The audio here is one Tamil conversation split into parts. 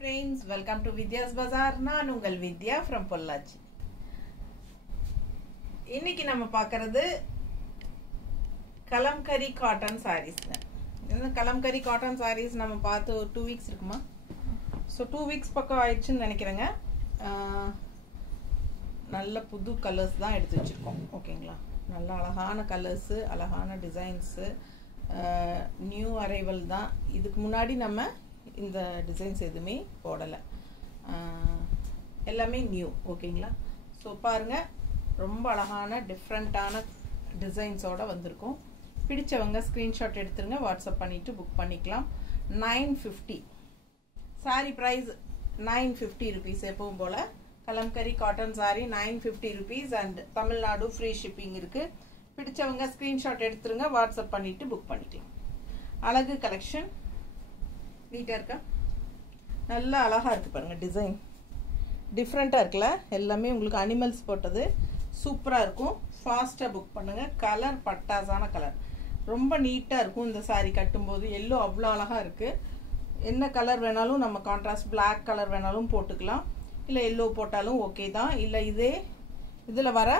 friends, welcome to Vidya's Bazaar. நான் உங்கள் வித்யா from பொள்ளாச்சி. இன்னைக்கு நம்ம பார்க்கிறது கலம்கரி காட்டன் sarees. இந்த கலம்கரி காட்டன் sarees நம்ம பார்த்து 2 weeks இருக்குமா? So 2 weeks பக்கம் ஆயிடுச்சுன்னு நினைக்கிறேங்க. நல்ல புது கலர்ஸ் தான் எடுத்து வச்சிருக்கோம். ஓகேங்களா? நல்ல அழகான கலர்ஸ், அழகான டிசைன்ஸ், நியூ அரைவல் தான். இதுக்கு முன்னாடி நம்ம இந்த டிசைன்ஸ் எதுவுமே போடலை, எல்லாமே நியூ. ஓகேங்களா? ஸோ பாருங்கள், ரொம்ப அழகான டிஃப்ரெண்ட்டான டிசைன்ஸோடு வந்திருக்கும். பிடிச்சவங்க ஸ்க்ரீன்ஷாட் எடுத்துருங்க, வாட்ஸ்அப் பண்ணிவிட்டு புக் பண்ணிக்கலாம். 950 சாரீ ப்ரைஸ் 950 rupees. எப்பவும் போல் kalamkari cotton sari 950 rupees and Tamil Nadu free shipping இருக்குது. பிடிச்சவங்க ஸ்க்ரீன்ஷாட் எடுத்துருங்க, வாட்ஸ்அப் பண்ணிவிட்டு புக் பண்ணிக்கலாம். அழகு கலெக்ஷன் நீட்டாக இருக்கா? நல்லா அழகாக இருக்குது பாருங்கள். டிசைன் டிஃப்ரெண்ட்டாக இருக்குல்ல? எல்லாமே உங்களுக்கு அனிமல்ஸ் போட்டது சூப்பராக இருக்கும். ஃபாஸ்ட்டாக புக் பண்ணுங்கள். கலர் பட்டாசான கலர், ரொம்ப நீட்டாக இருக்கும். இந்த சாரீ கட்டும்போது எல்லோ அவ்வளோ அழகாக இருக்குது. என்ன கலர் வேணாலும் நம்ம கான்ட்ராஸ்ட் பிளாக் கலர் வேணாலும் போட்டுக்கலாம், இல்லை எல்லோ போட்டாலும் ஓகே தான், இல்லை இதே இதில் வர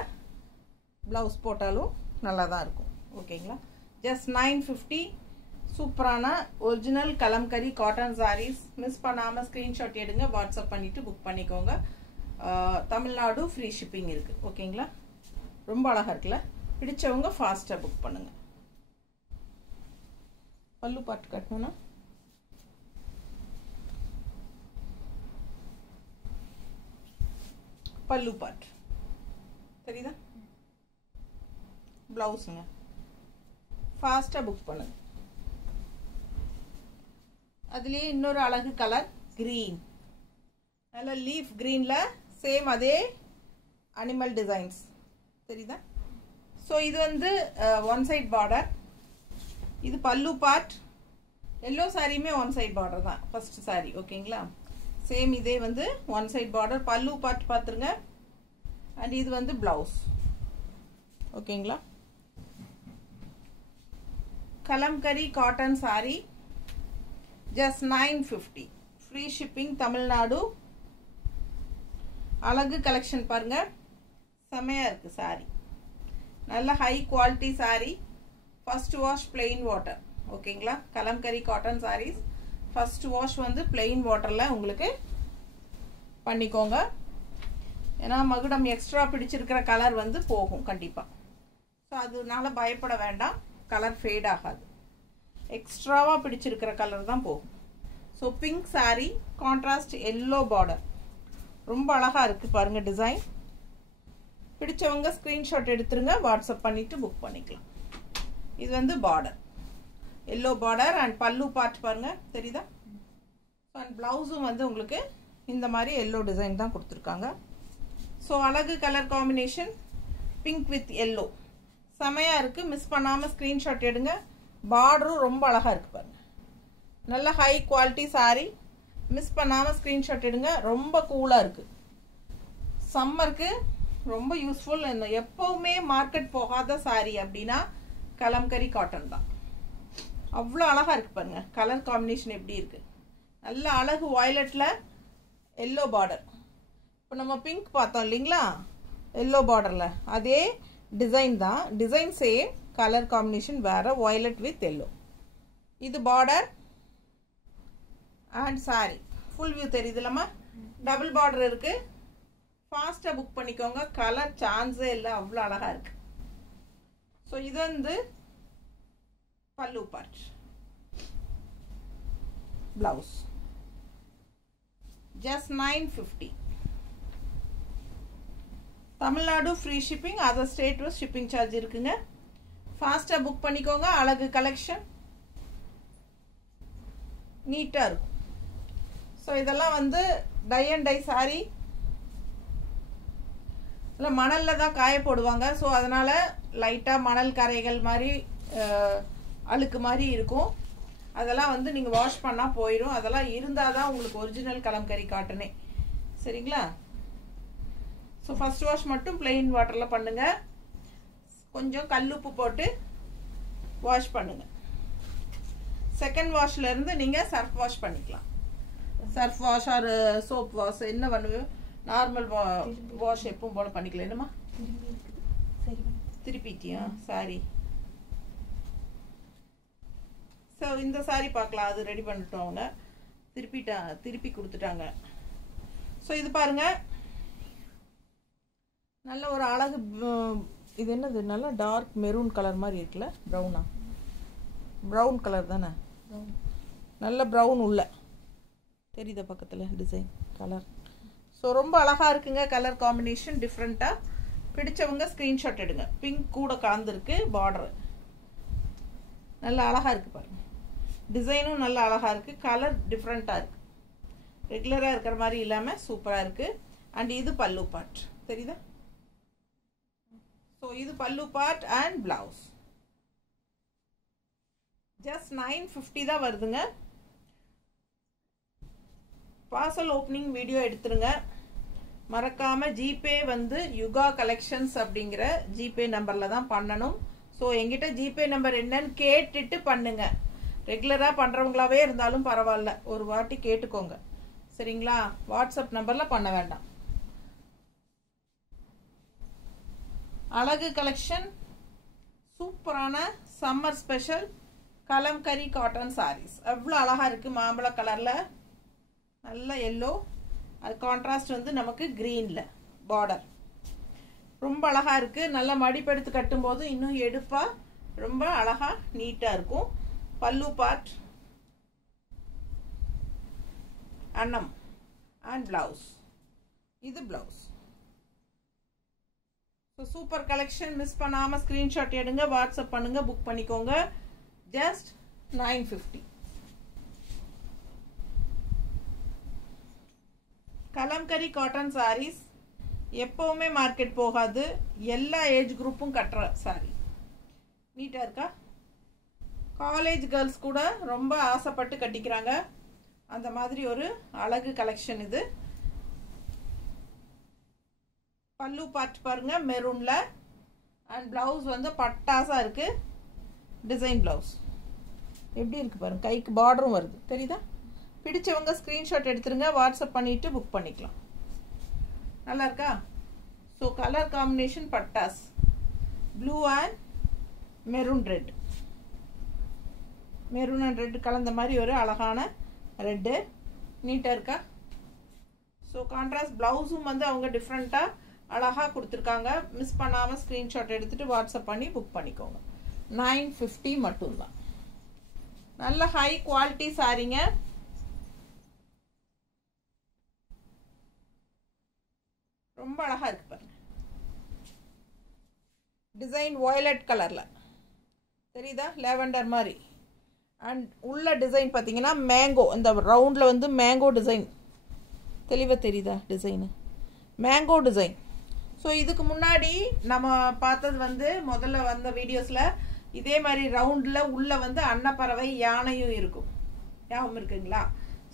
ப்ளவுஸ் போட்டாலும் நல்லா தான் இருக்கும். ஓகேங்களா? ஜஸ்ட் 950. சூப்பரான original Kalamkari cotton sarees. Miss பண்ணாமல் ஸ்க்ரீன்ஷாட் எடுங்க, வாட்ஸ்அப் பண்ணிவிட்டு புக் பண்ணிக்கோங்க. தமிழ்நாடு ஃப்ரீ ஷிப்பிங் இருக்குது. ஓகேங்களா? ரொம்ப அழகாக இருக்குல்ல? பிடிச்சவங்க ஃபாஸ்ட்டாக புக் பண்ணுங்கள். பல்லு பாட்டு கட்டணும்னா பல்லு பாட்டு தெரியுதா? ப்ளவுஸுங்க ஃபாஸ்ட்டாக புக் பண்ணுங்க. அதுலேயே இன்னொரு அழகு கலர் க்ரீன், நல்ல லீஃப் க்ரீனில் சேம் அதே அனிமல் டிசைன்ஸ் தெரியுதா? ஸோ இது வந்து ஒன் சைட் பார்டர், இது பல்லு பார்ட். எல்லோ சாரியுமே ஒன் சைட் பார்டர் தான் ஃபர்ஸ்ட் சாரி. ஓகேங்களா? சேம் இதே வந்து ஒன் சைட் பார்டர், பல்லு பார்ட் பார்த்துருங்க. அண்ட் இது வந்து ப்ளவுஸ். ஓகேங்களா? Kalamkari cotton sari just 950. Free shipping Tamil Nadu. அழகு கலெக்ஷன் பாருங்க, செமையாக இருக்குது சாரி. நல்ல high quality sari. First wash plain water. ஓகேங்களா? Kalamkari cotton saris first wash வந்து பிளெயின் வாட்டரில் உங்களுக்கு பண்ணிக்கோங்க. ஏன்னா மகுடம் எக்ஸ்ட்ரா பிடிச்சிருக்கிற கலர் வந்து போகும் கண்டிப்பாக. ஸோ அதனால பயப்பட வேண்டாம், கலர் ஃபேட் ஆகாது. எக்ஸ்ட்ராவாக பிடிச்சிருக்கிற கலர் தான் போகும். So pink sari, contrast yellow border, ரொம்ப அழகாக இருக்குது பாருங்கள் டிசைன். பிடிச்சவங்க ஸ்க்ரீன்ஷாட் எடுத்துருங்க, வாட்ஸ்அப் பண்ணிவிட்டு புக் பண்ணிக்கலாம். இது வந்து பார்டர் எல்லோ பார்டர் அண்ட் பல்லு பார்ட் பாருங்கள் தெரியுதா? அண்ட் ப்ளவுஸும் வந்து உங்களுக்கு இந்த மாதிரி எல்லோ டிசைன் தான் கொடுத்துருக்காங்க. ஸோ அழகு colour combination pink with yellow செமையாக இருக்குது. மிஸ் பண்ணாமல் ஸ்க்ரீன்ஷாட் எடுங்க. பார்டரும் ரொம்ப அழகாக இருக்குது பாருங்கள். நல்ல ஹை குவாலிட்டி சாரீ. மிஸ் பண்ணாமல் ஸ்க்ரீன்ஷாட் எடுங்க. ரொம்ப கூலாக இருக்குது. சம்மருக்கு ரொம்ப யூஸ்ஃபுல். எப்போவுமே மார்க்கெட் போகாத சாரீ அப்படின்னா கலம்கரி காட்டன் தான். அவ்வளோ அழகாக இருக்குது பாருங்கள். கலர் காம்பினேஷன் எப்படி இருக்குது? நல்ல அழகு வயலட்டில் எல்லோ பார்டர். இப்போ நம்ம பிங்க் பார்த்தோம் இல்லைங்களா எல்லோ பார்டரில், அதே டிசைன் தான். டிசைன் சேம், கலர் காம்பினேஷன் வேறு, வயலட் வித் எல்லோ. இது border and sari full view தெரியுதுல்லம்மா? டபுள் பார்டர் இருக்குது. ஃபாஸ்ட்டாக புக் பண்ணிக்கோங்க. கலர் சான்ஸே இல்லை, அவ்வளோ அழகாக இருக்குது. ஸோ இது வந்து பல்லு part, blouse just 950. Tamil Nadu free shipping, other state shipping charge இருக்குங்க. ஃபாஸ்ட்டாக புக் பண்ணிக்கோங்க. அழகு கலெக்ஷன் நீட்டாக இருக்கும். ஸோ இதெல்லாம் வந்து டை அண்ட் டை சாரீ, இல்லை மணலில் தான் காய போடுவாங்க. ஸோ அதனால் லைட்டாக மணல் கரைகள் மாதிரி அழுக்கு மாதிரி இருக்கும். அதெல்லாம் வந்து நீங்கள் வாஷ் பண்ணால் போயிடும். அதெல்லாம் இருந்தால் தான் உங்களுக்கு ஒரிஜினல் கலம்கரி காட்டனே. சரிங்களா? ஸோ ஃபர்ஸ்ட் வாஷ் மட்டும் பிளெயின் வாட்டரில் பண்ணுங்கள். கொஞ்சம் கல்லுப்பு போட்டு வாஷ் பண்ணுங்கள். செகண்ட் வாஷ்ல இருந்து நீங்க சர்ஃப் வாஷ் பண்ணிக்கலாம். Surf wash or soap wash என்ன பண்ணுவேன், நார்மல் வாஷ் எப்பவும் போல பண்ணிக்கலாம். என்னம்மா திருப்பிட்டியா சாரி? ஸோ இந்த சாரி பார்க்கலாம், அது ரெடி பண்ணிட்டோம் அவங்க, திருப்பி கொடுத்துட்டாங்க. ஸோ இது பாருங்க, நல்ல ஒரு அழகு. இது என்னது, நல்லா டார்க் மெரூன் கலர் மாதிரி இருக்குல்ல, ப்ரௌனா, ப்ரௌன் கலர் தானே, நல்ல ப்ரௌன் உள்ள தெரியுதா பக்கத்தில் டிசைன் கலர். ஸோ ரொம்ப அழகாக இருக்குங்க, கலர் காம்பினேஷன் டிஃப்ரெண்ட்டாக. பிடிச்சவங்க ஸ்க்ரீன்ஷாட் எடுங்க. பிங்க் கூட கலந்துருக்கு, பார்டரு நல்லா அழகாக இருக்குது பாருங்கள், டிசைனும் நல்லா அழகாக இருக்குது, கலர் டிஃப்ரெண்ட்டாக இருக்குது, ரெகுலராக இருக்கிற மாதிரி இல்லாமல் சூப்பராக இருக்குது. அண்ட் இது பல்லு பார்ட் தெரியுதா? ஸோ இது பல்லு பார்ட் அண்ட் பிளவுஸ். ஜஸ்ட் 950 தான் வருதுங்க. பார்சல் ஓப்பனிங் வீடியோ எடுத்துருங்க. மறக்காமல் ஜிபே வந்து யுகா கலெக்ஷன்ஸ் அப்படிங்கிற ஜிபே நம்பரில் தான் பண்ணணும். ஸோ எங்கிட்ட ஜிபே நம்பர் என்னன்னு கேட்டுட்டு பண்ணுங்க. ரெகுலராக பண்ணுறவங்களாவே இருந்தாலும் பரவாயில்ல, ஒரு வாட்டி கேட்டுக்கோங்க சரிங்களா? வாட்ஸ்அப் நம்பரில் பண்ண வேண்டாம். அழகு கலெக்ஷன், சூப்பரான summer special Kalamkari cotton sarees. எவ்வளோ அழகாக இருக்குது, மாம்பழ கலரில் நல்ல எல்லோ, அது கான்ட்ராஸ்ட் வந்து நமக்கு க்ரீனில் பார்டர் ரொம்ப அழகாக இருக்குது. நல்லா மடிப்பெடுத்து கட்டும்போது இன்னும் எடுப்பாக ரொம்ப அழகாக நீட்டாக இருக்கும். பல்லு பார்ட் அன்னம் அண்ட் பிளவுஸ், இது blouse. So super collection, miss பண்ணாமல் ஸ்க்ரீன்ஷாட் எடுங்க, வாட்ஸ்அப் பண்ணுங்க, புக் பண்ணிக்கோங்க. ஜஸ்ட் 950. கலம்கரி காட்டன் சாரீஸ் எப்பவுமே மார்க்கெட் போகாது, எல்லா ஏஜ் குரூப்பும் கட்டுற சாரி. நீட்டாக இருக்கா? காலேஜ் கேர்ள்ஸ் கூட ரொம்ப ஆசைப்பட்டு கட்டிக்கிறாங்க, அந்த மாதிரி ஒரு அழகு கலெக்ஷன் இது. பல்லு பார்ட் பாருங்க மெரூன்ல, அண்ட் பிளவுஸ் வந்து பட்டாசா இருக்கு, டிசைன் பிளவுஸ் எப்படி இருக்கு பாருங்க, கைக்கு பார்டரும் வருது தெரியுதா? பிடிச்சவங்க ஸ்கிரீன்ஷாட் எடுத்துருங்க, வாட்ஸ்அப் பண்ணிட்டு புக் பண்ணிக்கலாம். நல்லா இருக்கா? ஸோ கலர் காம்பினேஷன் பட்டாஸ், blue and maroon red, maroon and red கலந்த மாதிரி ஒரு அழகான ரெட்டு, நீட்டாக இருக்கா? ஸோ கான்ட்ராஸ்ட் பிளவுஸும் வந்து அவங்க டிஃப்ரெண்ட்டாக அழகாக கொடுத்துருக்காங்க. மிஸ் பண்ணாமல் ஸ்க்ரீன்ஷாட் எடுத்துகிட்டு வாட்ஸ்அப் பண்ணி புக் பண்ணிக்கோங்க. 950 மட்டும்தான். நல்ல ஹை குவாலிட்டி சாரீங்க. ரொம்ப அழகாக இருக்கு பாருங்க, டிசைன் வயலட் கலரில் தெரியுதா, லேவெண்டர் மாதிரி. அண்ட் உள்ள டிசைன் பார்த்தீங்கன்னா மேங்கோ, இந்த ரவுண்டில் வந்து மேங்கோ டிசைன் தெளிவாக தெரியுதா, டிசைனு மேங்கோ டிசைன். ஸோ இதுக்கு முன்னாடி நம்ம பார்த்தது வந்து முதல்ல வந்த வீடியோஸில் இதே மாதிரி ரவுண்டில் உள்ள வந்து அன்னப்பறவை யானையும் இருக்கும், ஞாபகம் இருக்குங்களா?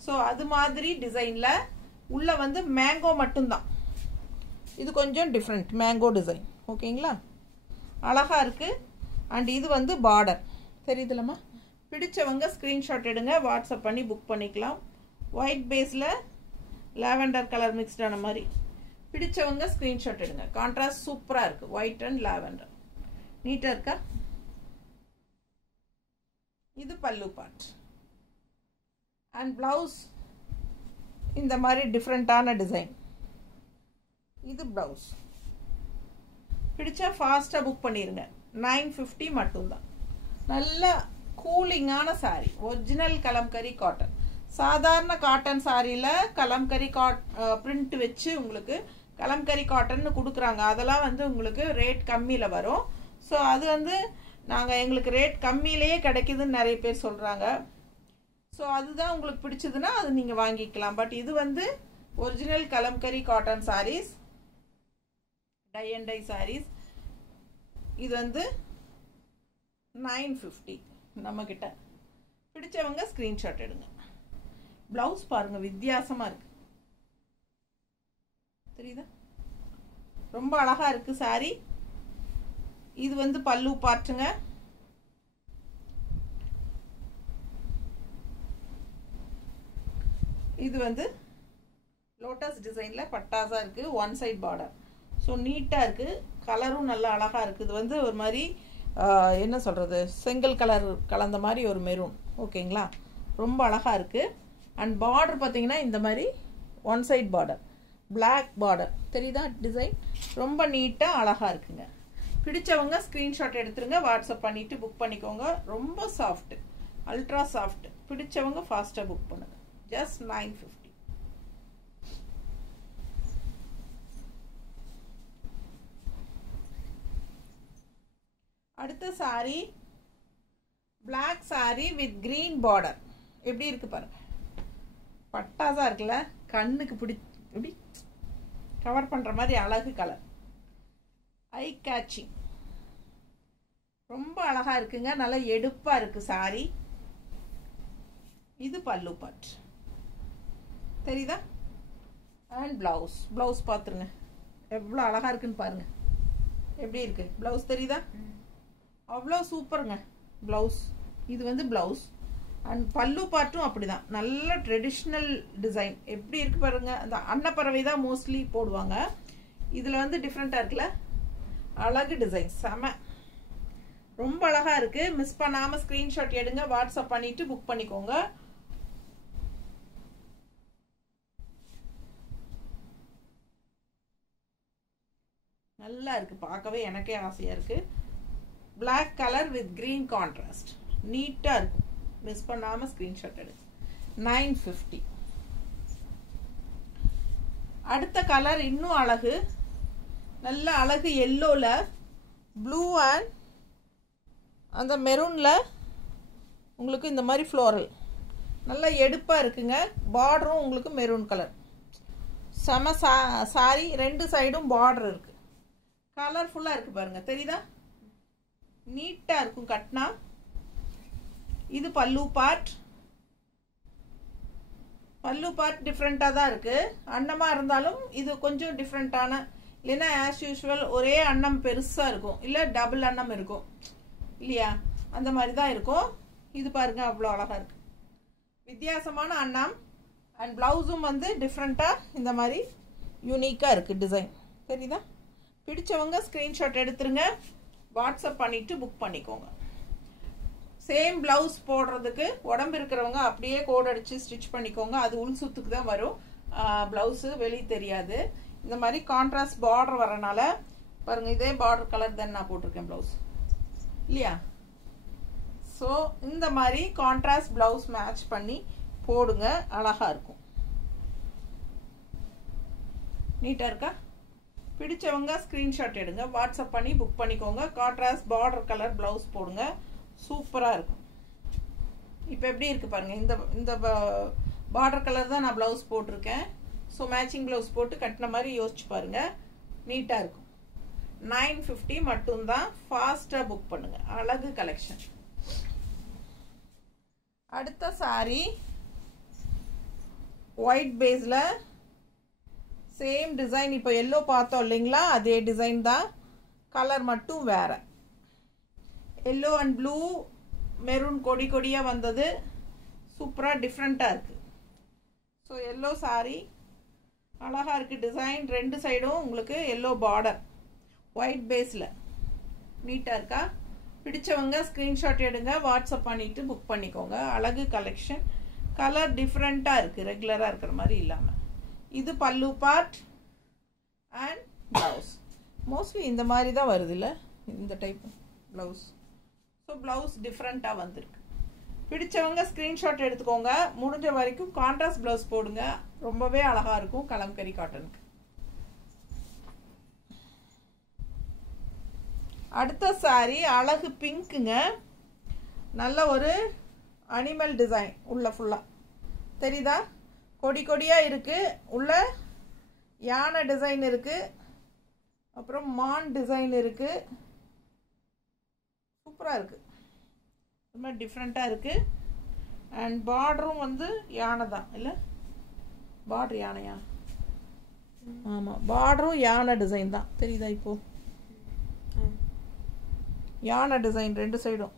ஸோ அது மாதிரி டிசைனில் உள்ள வந்து மேங்கோ மட்டும்தான், இது கொஞ்சம் டிஃப்ரெண்ட் மேங்கோ டிசைன். ஓகேங்களா? அழகாக இருக்குது. அண்ட் இது வந்து பார்டர் தெரியுதுலம்மா. பிடிச்சவங்க ஸ்க்ரீன்ஷாட் எடுங்க, வாட்ஸ்அப் பண்ணி புக் பண்ணிக்கலாம். ஒயிட் பேஸில் லாவெண்டர் கலர் மிக்ஸ்டான மாதிரி பிடிச்சவங்க ஸ்க்ரீன்ஷாட் எடுங்க. கான்ட்ராஸ்ட் சூப்பராக இருக்குது, ஒயிட் அண்ட் லாவெண்டர், நீட்டாக இருக்கா? இது பல்லு பார்ட் அண்ட் பிளவுஸ் இந்த மாதிரி டிஃப்ரெண்ட்டான டிசைன். இது பிளவுஸ். பிடிச்சா ஃபாஸ்ட்டாக புக் பண்ணிடுங்க. 950 மட்டும்தான். நல்ல கூலிங்கான சாரீ, ஒரிஜினல் கலம்கரி காட்டன். சாதாரண காட்டன் சாரியில் கலம்கரி பிரிண்ட் வச்சு உங்களுக்கு கலம்கரி காட்டன்னு கொடுக்குறாங்க, அதெல்லாம் வந்து உங்களுக்கு ரேட் கம்மியில் வரும். ஸோ அது வந்து நாங்கள் எங்களுக்கு ரேட் கம்மியிலேயே கிடைக்குதுன்னு நிறைய பேர் சொல்கிறாங்க. ஸோ அதுதான் உங்களுக்கு பிடிச்சதுன்னா அது நீங்கள் வாங்கிக்கலாம். பட் இது வந்து original Kalamkari cotton sarees, tie and dye sarees. இது வந்து 950 நம்மக்கிட்ட. பிடிச்சவங்க ஸ்க்ரீன்ஷாட் எடுங்க. பிளவுஸ் பாருங்க, வித்தியாசமாக இருக்கு தெரியுதா, ரொம்ப அழகா இருக்கு சாரி. இது வந்து பல்லு பார்ட்டுங்க. இது வந்து லோட்டஸ் டிசைனில் பட்டாஸாக இருக்குது, ஒன் சைட் பார்டர். ஸோ நீட்டாக இருக்குது, கலரும் நல்லா அழகாக இருக்குது. இது வந்து ஒரு மாதிரி என்ன சொல்கிறது, செங்கல் கலர் கலந்த மாதிரி ஒரு மெரூன். ஓகேங்களா, ரொம்ப அழகாக இருக்குது. அண்ட் பார்டர் பார்த்தீங்கன்னா இந்த மாதிரி one side border, black border தெரியுதா டிசைன், ரொம்ப நீட்டாக அழகாக இருக்குங்க. பிடிச்சவங்க ஸ்க்ரீன்ஷாட் எடுத்துருங்க, வாட்ஸ்அப் பண்ணிவிட்டு புக் பண்ணிக்கோங்க. ரொம்ப சாஃப்ட், அல்ட்ரா சாஃப்ட். பிடிச்சவங்க ஃபாஸ்ட்டாக புக் பண்ணுங்க. ஜஸ்ட் 950. அடுத்த sari black sari with green border. எப்படி இருக்கு பாருங்க, பட்டாசா இருக்குல்ல, கண்ணுக்கு இப்படி கவர் பண்ற மாதிரி அழகு கலர், ஐ கேச்சிங், ரொம்ப அழகா இருக்குங்க. நல்லா எடுப்பா இருக்கு சாரி. இது பல்லு பாட் தெரியுதா, அண்ட் பிளவுஸ். பிளவுஸ் பாத்துருங்க எவ்வளோ அழகா இருக்குன்னு பாருங்க. எப்படி இருக்கு பிளவுஸ் தெரியுதா, அவ்வளோ சூப்பருங்க பிளவுஸ். இது வந்து பிளவுஸ் அண்ட் பல்லு பாட்டும் அப்படிதான், நல்ல ட்ரெடிஷ்னல் டிசைன். எப்படி இருக்கு பாருங்க, அந்த அன்னப்பறவை தான் மோஸ்ட்லி போடுவாங்க. இதில் வந்து டிஃப்ரெண்ட்டாக இருக்குல்ல, அழகு டிசைன், செம, ரொம்ப அழகா இருக்கு. மிஸ் பண்ணாம ஸ்கிரீன்ஷாட் எடுங்க, வாட்ஸ்அப் பண்ணிட்டு புக் பண்ணிக்கோங்க. நல்லா இருக்கு, பார்க்கவே எனக்கே ஆசையா இருக்கு. Black color with green contrast, நீட்டா இருக்கும். மிஸ் பண்ணாம ஸ்கிரீன்ஷாட் எடுங்க. 950. அடுத்த கலர் இன்னும் அழகு, நல்ல அழகு. எல்லோல ப்ளூ அண்ட் அந்த மெரூன்ல உங்களுக்கு இந்த மாதிரி ஃப்ளோரல், நல்லா எடுப்பா இருக்குங்க. பார்டரும் உங்களுக்கு மெரூன் கலர், செம சாரி. ரெண்டு சைடும் பார்டர் இருக்கு, கலர்ஃபுல்லா இருக்கு பாருங்க, தெரியுதா, நீட்டா இருக்கும் கட்னா. இது பல்லு பார்ட். பல்லு பார்ட் டிஃப்ரெண்டா தான் இருக்கு. அன்னமா இருந்தாலும் இது கொஞ்சம் டிஃப்ரெண்டான, இல்லைன்னா ஆஸ் யூஷுவல் ஒரே அன்னம் பெருசா இருக்கும், இல்ல டபுள் அன்னம் இருக்கும் இல்லையா, அந்த மாதிரி தான் இருக்கும். இது பாருங்க அவ்வளோ அழகா இருக்கு, வித்தியாசமான அன்னம். அண்ட் பிளவுஸும் வந்து டிஃப்ரெண்டா இந்த மாதிரி யூனிக்கா இருக்கு டிசைன், தெரியுதா. பிடிச்சவங்க ஸ்கிரீன்ஷாட் எடுத்துருங்க, வாட்ஸ்அப் பண்ணிட்டு புக் பண்ணிக்கோங்க. சேம் பிளவுஸ் போடுறதுக்கு உடம்பு இருக்கிறவங்க அப்படியே கோட் அடிச்சு ஸ்டிச் பண்ணிக்கோங்க. அது உள் சுத்துக்கு தான் வரும், பிளவுஸ் வெளியே தெரியாது. இந்த மாதிரி கான்ட்ராஸ்ட் பார்டர் வரனால பாருங்க, இதே பார்டர் கலர் தான் நான் போட்டிருக்கேன் பிளவுஸ் இல்லையா. ஸோ இந்த மாதிரி கான்ட்ராஸ்ட் பிளவுஸ் மேட்ச் பண்ணி போடுங்க, அழகா இருக்கும். நீட்டா இருக்கா. பிடிச்சவங்க ஸ்கிரீன்ஷாட் எடுங்க, வாட்ஸ்அப் பண்ணி புக் பண்ணிக்கோங்க. கான்ட்ராஸ்ட் பார்டர் கலர் பிளவுஸ் போடுங்க, சூப்பரா இருக்கும். இப்போ எப்படி இருக்கு பாருங்க, இந்த பார்டர் கலர் தான் நான் பிளவுஸ் போட்டிருக்கேன். ஸோ மேட்சிங் பிளவுஸ் போட்டு கட்டின மாதிரி யோசிச்சு பாருங்க, நீட்டா இருக்கும். 950 மட்டும்தான், ஃபாஸ்டா புக் பண்ணுங்க. அழகு கலெக்ஷன். அடுத்த சாரி ஒயிட் பேஸ்ல சேம் டிசைன். இப்போ எல்லோ பார்த்தோம் இல்லைங்களா, அதே டிசைன் தான், கலர் மட்டும் வேற. எல்லோ அண்ட் ப்ளூ மெரூன் கொடி கொடியா வந்தது, சூப்பரா டிஃப்ரெண்டா இருக்கு. ஸோ எல்லோ சாரி அழகா இருக்கு டிசைன். ரெண்டு சைடும் உங்களுக்கு எல்லோ பார்டர், ஒயிட் பேஸ்ல நீட்டா இருக்கா. பிடிச்சவங்க ஸ்கிரீன்ஷாட் எடுங்க, வாட்ஸ்அப் பண்ணிட்டு புக் பண்ணிக்கோங்க. அழகு கலெக்ஷன், கலர் டிஃப்ரெண்டா இருக்கு, ரெகுலரா இருக்கிற மாதிரி இல்லாம. இது பல்லு பார்ட் அண்ட் பிளவுஸ். மோஸ்ட்லி இந்த மாதிரி தான் வருது இல்லை, இந்த டைப் பிளவுஸ். ஸோ பிளவுஸ் டிஃப்ரெண்ட்டாக வந்திருக்கு. பிடிச்சவங்க ஸ்க்ரீன்ஷாட் எடுத்துக்கோங்க. முடிஞ்ச வரைக்கும் கான்ட்ராஸ்ட் பிளவுஸ் போடுங்க, ரொம்பவே அழகாக இருக்கும் கலம்கரி காட்டனுக்கு. அடுத்த சாரி அழகு பிங்க்குங்க. நல்ல ஒரு அனிமல் டிசைன் உள்ள ஃபுல்லா தெரியுதா, கொடி கொடியா இருக்கு. உள்ள யானை டிசைன் இருக்கு, அப்புறம் மான் டிசைன் இருக்கு. சூப்பரா இருக்கு, ரொம்ப டிஃப்ரெண்டா இருக்கு. அண்ட் பார்டரும் வந்து யானை தான் இல்ல, பார்டர் யானையா, ஆமா பார்டரும் யானை டிசைன் தான் தெரியுதா. இப்போ யானை டிசைன் ரெண்டு சைடும்.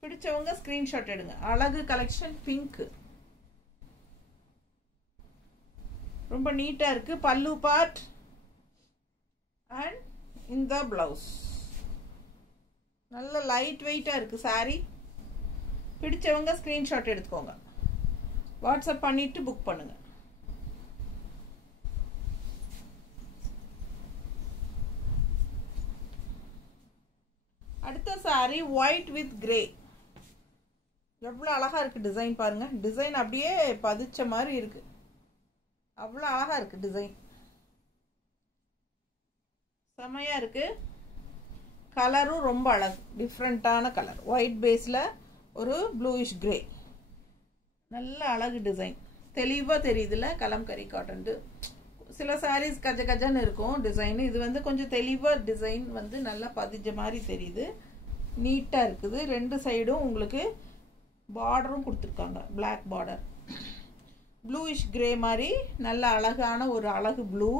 பிடிச்சவங்க ஸ்கிரீன்ஷாட் எடுங்க. அழகு கலெக்ஷன் பிங்க். ரொம்ப நீட்டா இருக்கு. பல்லு பார்ட் அண்ட் இந்த பிளவுஸ் நல்ல லைட் வெயிட்டா இருக்கு saree. பிடிச்சவங்க ஸ்கிரீன்ஷாட் எடுத்துக்கோங்க, வாட்ஸ்அப் பண்ணிட்டு புக் பண்ணுங்க. அடுத்த saree white with grey. எவ்வளோ அழகா இருக்கு டிசைன் பாருங்க. டிசைன் அப்படியே பதிச்ச மாதிரி இருக்கு, அவ்வளோ அழகா இருக்கு டிசைன், செமையா இருக்கு. கலரும் ரொம்ப அழகு, டிஃப்ரெண்டான கலர், ஒயிட் பேஸ்ல ஒரு ப்ளூயிஷ் கிரே, நல்ல அழகு டிசைன், தெளிவா தெரியுதுல. கலம்கரி காட்டன். சில சாரீஸ் கஜ கஜன்னு இருக்கும் டிசைன், இது வந்து கொஞ்சம் தெளிவா டிசைன் வந்து நல்லா பதிஞ்ச மாதிரி தெரியுது, நீட்டா இருக்குது. ரெண்டு சைடும் உங்களுக்கு பார்டரும் கொடுத்துருக்காங்க, பிளாக் பார்டர், ப்ளூயிஷ் கிரே மாதிரி நல்ல அழகான ஒரு அழகு ப்ளூ.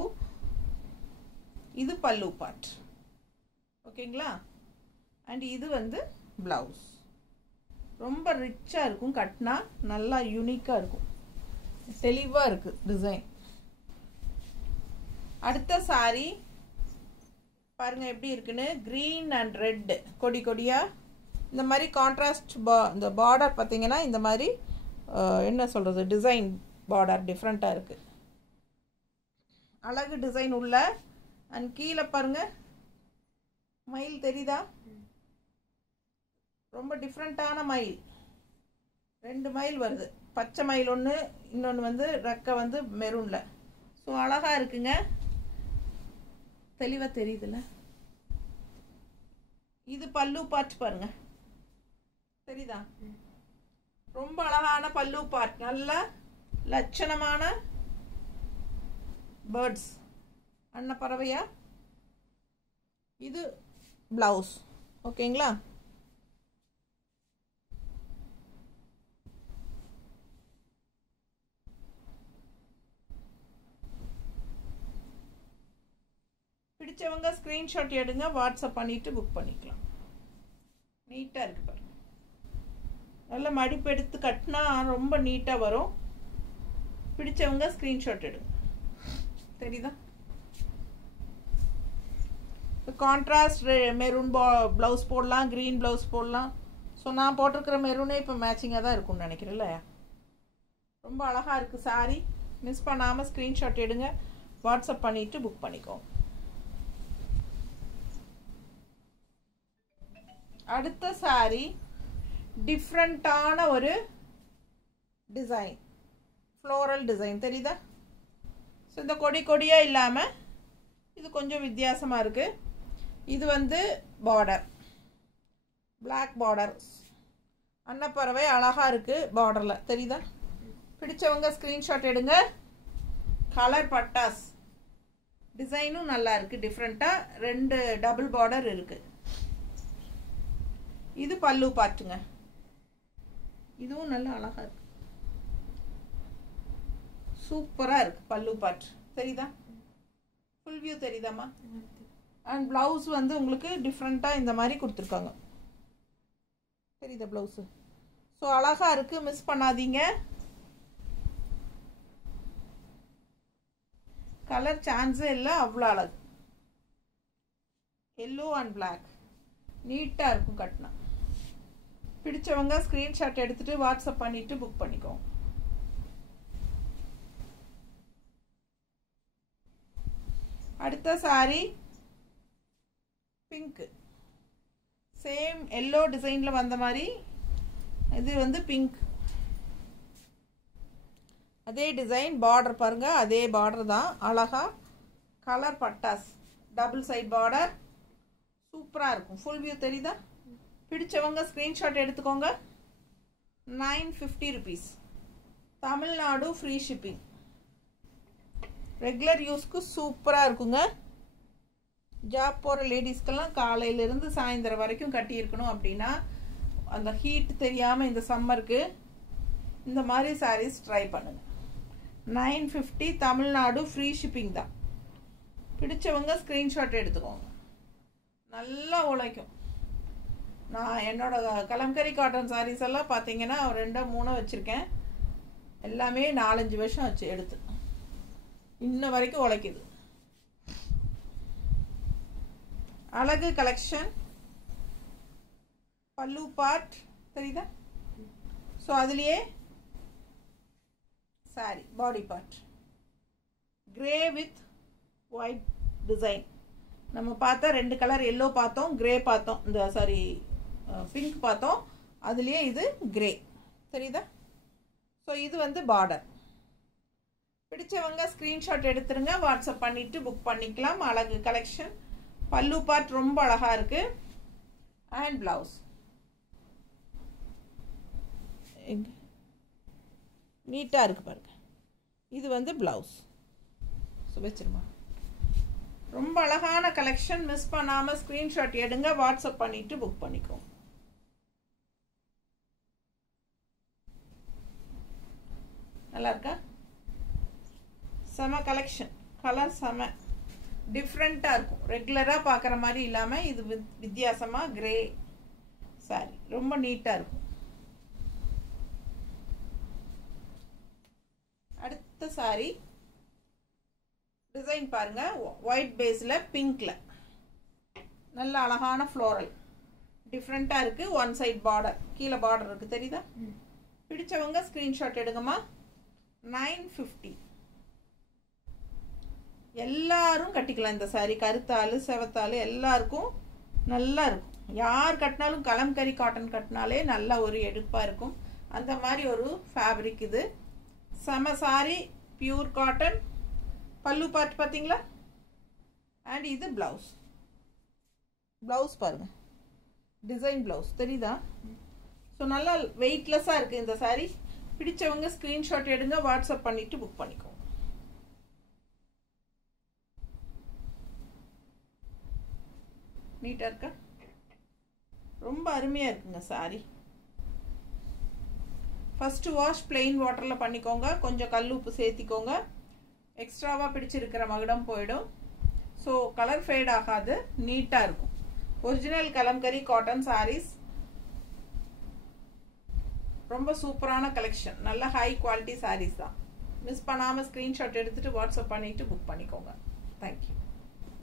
இது பல்லு பார்ட், ஓகேங்களா. அண்ட் இது வந்து பிளவுஸ், ரொம்ப ரிச்சா இருக்கும், கட்டினா நல்லா யூனிக்கா இருக்கும், தெளிவா இருக்கு டிசைன். அடுத்த சாரி பாருங்க எப்படி இருக்குன்னு, கிரீன் அண்ட் ரெட் கொடி கொடியா இந்த மாதிரி கான்ட்ராஸ்ட். இந்த பார்டர் பார்த்தீங்கன்னா இந்த மாதிரி என்ன சொல்றது, டிசைன் பார்டர் டிஃப்ரெண்டா இருக்கு, அழகு டிசைன் உள்ள. அண்ட் கீழே பாருங்க மயில் தெரியுதா, ரொம்ப டிஃப்ரெண்டான மயில், ரெண்டு மயில் வருது, பச்சை மயில் ஒன்று, இன்னொன்று வந்து ரெக்கை வந்து மெரூன்ல. ஸோ அழகா இருக்குங்க, தெளிவா தெரியுதுல்ல. இது பல்லு பார்ட் பாருங்க, தெரியுதா, ரொம்ப அழகான பல்லு பார்ட், நல்ல லட்சணமான பேர்ட்ஸ், அன்னப்பறவையா. இது பிளவுஸ், ஓகேங்களா. பிடிச்சவங்க ஸ்கிரீன்ஷாட் எடுங்க, வாட்ஸ்அப் பண்ணிட்டு புக் பண்ணிக்கலாம். நீட்டா இருக்கு பாருங்க, நல்ல மடிப்பு எடுத்து கட்டினா ரொம்ப நீட்டா வரும். பிடிச்சவங்க ஸ்கிரீன்ஷாட் எடுங்க, தெரியுதா. கான்ட்ராஸ்ட் மெரூன் பிளவுஸ் போடலாம், கிரீன் பிளவுஸ் போடலாம். ஸோ நான் போட்டிருக்கிற மெரூனே இப்போ மேட்சிங்காக தான் இருக்கும்னு நினைக்கிறேன் இல்லையா. ரொம்ப அழகா இருக்கு சாரி, மிஸ் பண்ணாமல் ஸ்க்ரீன்ஷாட் எடுங்க, வாட்ஸ்அப் பண்ணிட்டு புக் பண்ணிக்கோங்க. அடுத்த சாரி டிஃப்ரெண்டான ஒரு டிசைன், ஃப்ளோரல் டிசைன் தெரியுதா. ஸோ இந்த கொடி கொடியா இல்லாமல் இது கொஞ்சம் வித்தியாசமா இருக்கு. இது வந்து பார்டர், பிளாக் பார்டர், அன்னப்பறவை அழகா இருக்கு பார்டர்ல, தெரியுதா. பிடிச்சவங்க ஸ்கிரீன்ஷாட் எடுங்க. கலர் பட்டாஸ், டிசைனும் நல்லா இருக்கு, டிஃப்ரெண்டா ரெண்டு டபுள் பார்டர் இருக்கு. இது பல்லு பார்ட்டுங்க, இதுவும் நல்லா அழகா இருக்கு, சூப்பரா இருக்கு பல்லு பார்ட், தெரியுதா. ஃபுல் வியூ தெரியுதாமா. அண்ட் பிளவுஸ் வந்து உங்களுக்கு டிஃப்ரெண்டா இந்த மாதிரி கொடுத்துருக்காங்க, தெரியுதா பிளவுஸ். ஸோ அழகா இருக்கு, மிஸ் பண்ணாதீங்க. கலர் சான்ஸே இல்லை, அவ்வளோ அழகு. எல்லோ அண்ட் பிளாக் நீட்டா இருக்கும் கட்டினா. பிடிச்சவங்க ஸ்கிரீன்ஷாட் எடுத்துட்டு வாட்ஸ்அப் பண்ணிட்டு புக் பண்ணிக்கோங்க. அடுத்த சாரி பிங்க், சேம் எல்லோ டிசைன்ல வந்த மாதிரி இது வந்து பிங்க், அதே டிசைன், பார்டர் பாருங்க அதே பார்டர் தான், அழகா கலர் பட்டாஸ், டபுள் சைட் பார்டர், சூப்பரா இருக்கும். ஃபுல் வியூ தெரியுதா. பிடிச்சவங்க ஸ்கிரீன்ஷாட் எடுத்துக்கோங்க. 950 rupees, Tamil Nadu free shipping. Regular யூஸ்க்கு சூப்பரா இருக்குங்க. ஜாப் போற லேடிஸ்க்கெல்லாம் காலையில இருந்து சாயந்தரம் வரைக்கும் கட்டி இருக்கணும் அப்படின்னா அந்த ஹீட் தெரியாம இந்த சம்மருக்கு இந்த மாதிரி சாரீஸ் ட்ரை பண்ணுங்க. 950, தமிழ்நாடு ஃப்ரீ ஷிப்பிங் தான். பிடிச்சவங்க ஸ்கிரீன்ஷாட் எடுத்துக்கோங்க, நல்லா உழைக்கும். நான் என்னோட கலம்கரி காட்டன் சாரீஸ் எல்லாம் பார்த்தீங்கன்னா 2 3 வச்சிருக்கேன், எல்லாமே 4-5 வருஷம் வச்சு எடுத்து. இன்ன வரைக்கும் உழைக்குது. அழகு கலெக்ஷன், பல்லு பார்ட் தெரியுதா? ஸோ அதுலேயே sorry body part grey with white design. நம்ம பார்த்தா 2 கலர், எல்லோ பார்த்தோம், கிரே பார்த்தோம், இந்த சாரி பிங்க் பார்த்தோம், அதுலேயே இது கிரே தெரியுதா? ஸோ இது வந்து பார்டர். பிடிச்சவங்க ஸ்க்ரீன்ஷாட் எடுத்துருங்க, வாட்ஸ்அப் பண்ணிவிட்டு புக் பண்ணிக்கலாம். அழகு கலெக்ஷன். பல்லு பார்ட் ரொம்ப அழகாக இருக்குது. அண்ட் ப்ளவுஸ் நீட்டாக இருக்குது பாருங்க. இது வந்து ப்ளவுஸ். ஸோ வச்சிருமா, ரொம்ப அழகான கலெக்ஷன். மிஸ் பண்ணாமல் ஸ்க்ரீன்ஷாட் எடுங்க, வாட்ஸ்அப் பண்ணிவிட்டு புக் பண்ணிக்கோங்க. நல்லா இருக்கா? செம கலெக்ஷன். கலர் செம டிஃப்ரெண்ட்டாக இருக்கும். ரெகுலராக பார்க்குற மாதிரி இல்லாமல் இது வித்தியாசமாக கிரே சாரி ரொம்ப நீட்டாக இருக்கும். அடுத்த சாரி டிசைன் பாருங்க, ஒயிட் பேஸில் பிங்க்ல நல்ல அழகான ஃப்ளோரல் டிஃப்ரெண்ட்டாக இருக்குது. ஒன் சைட் பார்டர், கீழே பார்டர் இருக்குது தெரியுதா? பிடிச்சவங்க ஸ்க்ரீன்ஷாட் எடுங்கம்மா. 950. எல்லாரும் கட்டிக்கலாம் இந்த சாரி. கருத்தாள் செவத்தாள் எல்லாருக்கும் நல்லா இருக்கும். யார் கட்டினாலும் கலம்கரி காட்டன் கட்டினாலே நல்ல ஒரு எடுப்பாக இருக்கும். அந்த மாதிரி ஒரு ஃபேப்ரிக் இது. செம சாரி, பியூர் காட்டன். பல்லு பார்ட் பார்த்தீங்களா? அண்ட் இது ப்ளவுஸ். ப்ளவுஸ் பாருங்க, டிசைன் ப்ளவுஸ் தெரியுதா? ஸோ நல்லா வெயிட்லெஸ்ஸாக இருக்குது இந்த சாரி. பிடிச்சவங்க ஸ்க்ரீன்ஷாட் எடுங்க, வாட்ஸ்அப் பண்ணிவிட்டு புக் பண்ணிக்கோங்க. நீட்டாக இருக்கா? ரொம்ப அருமையாக இருக்குங்க சாரி. ஃபஸ்ட்டு வாஷ் பிளெயின் வாட்டரில் பண்ணிக்கோங்க, கொஞ்சம் கல் உப்பு சேர்த்திக்கோங்க. எக்ஸ்ட்ராவாக பிடிச்சிருக்கிற மகுடம் போயிடும். ஸோ கலர் ஃபேட் ஆகாது, நீட்டாக இருக்கும். Original Kalamkari cotton sarees. ரொம்ப சூப்பரான கலெக்ஷன், நல்ல ஹை குவாலிட்டி சாரீஸ் தான். மிஸ் பண்ணாமல் ஸ்க்ரீன்ஷாட் எடுத்துகிட்டு வாட்ஸ்அப் பண்ணிவிட்டு புக் பண்ணிக்கோங்க. தேங்க்யூ.